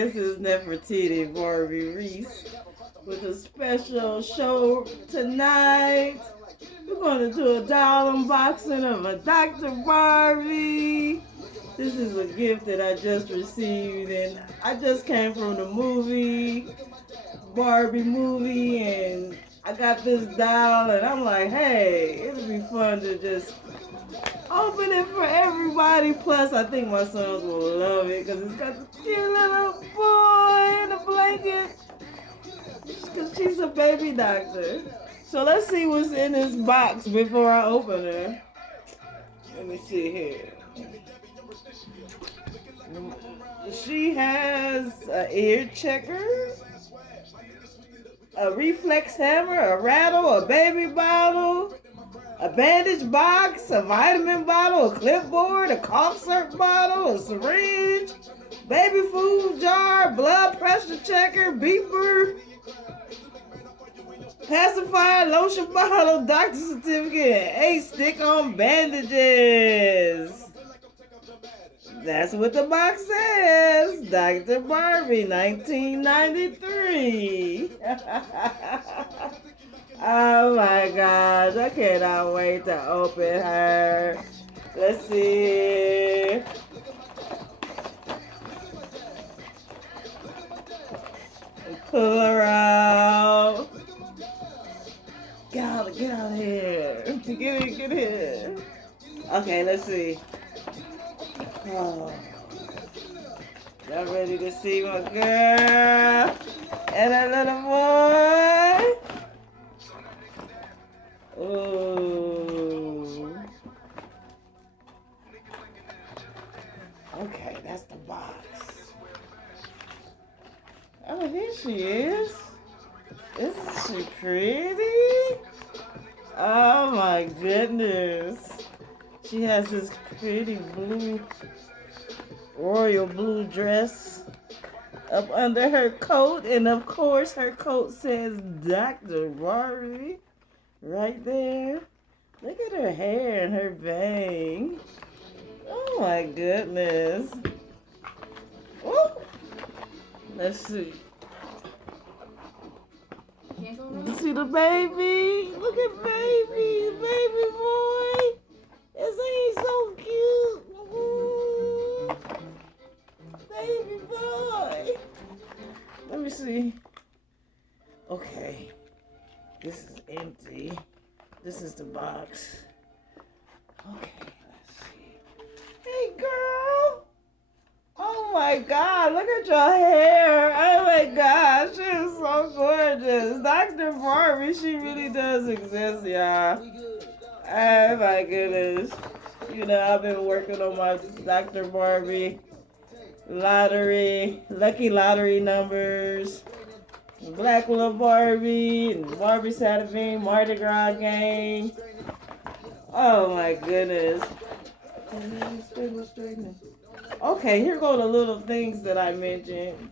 this is Nefertiti Barbie Reese with a special show tonight. We're going to do a doll unboxing of a Dr. Barbie. This is a gift that I just received, and I just came from the Barbie movie, and I got this doll, and I'm like, hey, it'll be fun to just open it for everybody. Plus, I think my sons will love it because it's got the cute little boy in a blanket because she's a baby doctor. So let's see what's in this box before I open her. Let me see here. She has an ear checker, a reflex hammer, a rattle, a baby bottle, a bandage box, a vitamin bottle, a clipboard, a cough syrup bottle, a syringe, baby food jar, blood pressure checker, beeper, pacifier, lotion bottle, doctor certificate, and 8 stick-on bandages. That's what the box says. Dr. Barbie, 1993. Oh my gosh, I cannot wait to open her. Let's see. Pull her out. Get out of here. Get here. Okay, let's see. Oh. Y'all ready to see my girl and her little boy? Ooh. Okay, that's the box. Oh, here she is. Isn't she pretty? Oh my goodness. She has this pretty blue, royal blue dress up under her coat. And of course, her coat says Dr. Barbie right there. Look at her hair and her bang. Oh my goodness. Ooh. Let's see. See the baby? Look at baby boy. Isn't he so cute? Ooh. Baby boy. Let me see. Okay. This is empty. This is the box. Okay, let's see. Hey, girl. Oh my God, look at your hair. Oh my God, she is so gorgeous. Dr. Barbie, she really does exist, y'all. Oh my goodness. You know, I've been working on my Dr. Barbie lucky lottery numbers, Black Little Barbie, and Barbie Saturday Mardi Gras game. Oh my goodness. Okay, here go the little things that I mentioned.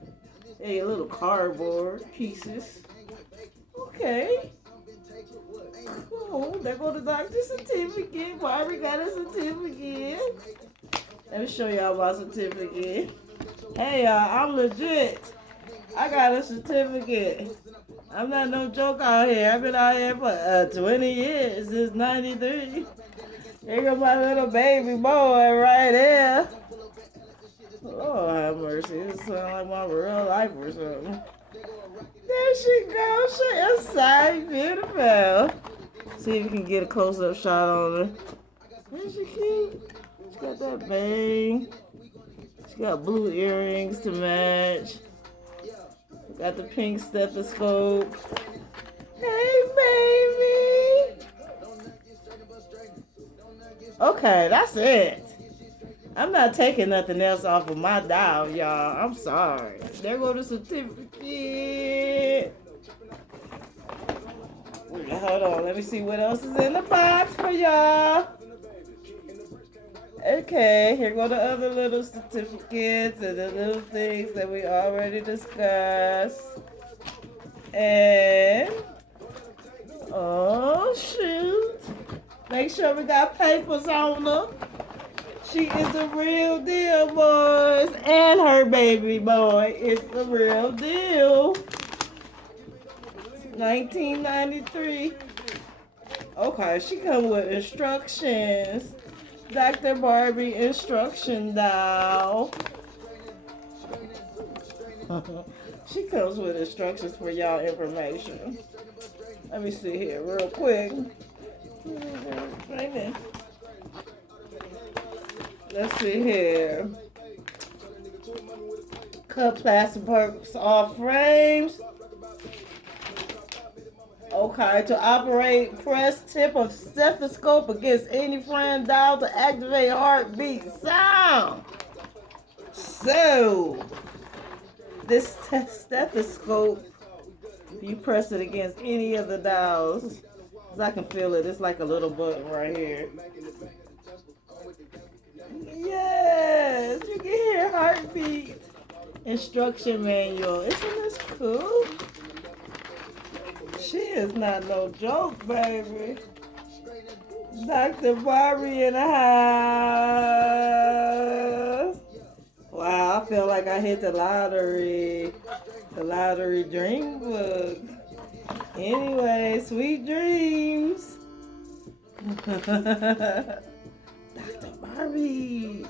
Hey, little cardboard pieces. Okay. Cool. There go the doctor's certificate. Barbie got a certificate. Let me show y'all my certificate. Hey, I'm legit. I got a certificate. I'm not no joke out here. I've been out here for 20 years, since 93. Here go my little baby boy right there. Oh, have mercy. It sounds like my real life or something. There she goes. She is so beautiful. See if you can get a close-up shot on her. Isn't she cute? She got that bang. She got blue earrings to match. Got the pink stethoscope. Hey, baby. Okay, that's it. I'm not taking nothing else off of my doll, y'all. I'm sorry. There go the certificate. Hold on. Let me see what else is in the box for y'all. Okay, here go the other little certificates and the little things that we already discussed. And, oh shoot. Make sure we got papers on them. She is a real deal, boys. And her baby boy is the real deal. 1993. Okay, she come with instructions. Dr. Barbie instruction doll. She comes with instructions for y'all information. Let me see here real quick. Right there. Let's see here. Cut plastic parts off frames. Okay, to operate, press tip of stethoscope against any frame dial to activate heartbeat sound. So, this stethoscope, if you press it against any of the dials, because I can feel it, it's like a little button right here. Yes, you can hear heartbeat. Instruction manual. Isn't this cool? She is not no joke, baby. Dr. Barbie in the house. Wow, I feel like I hit the lottery. The lottery dream book. Anyway, sweet dreams. Dr. Barbie.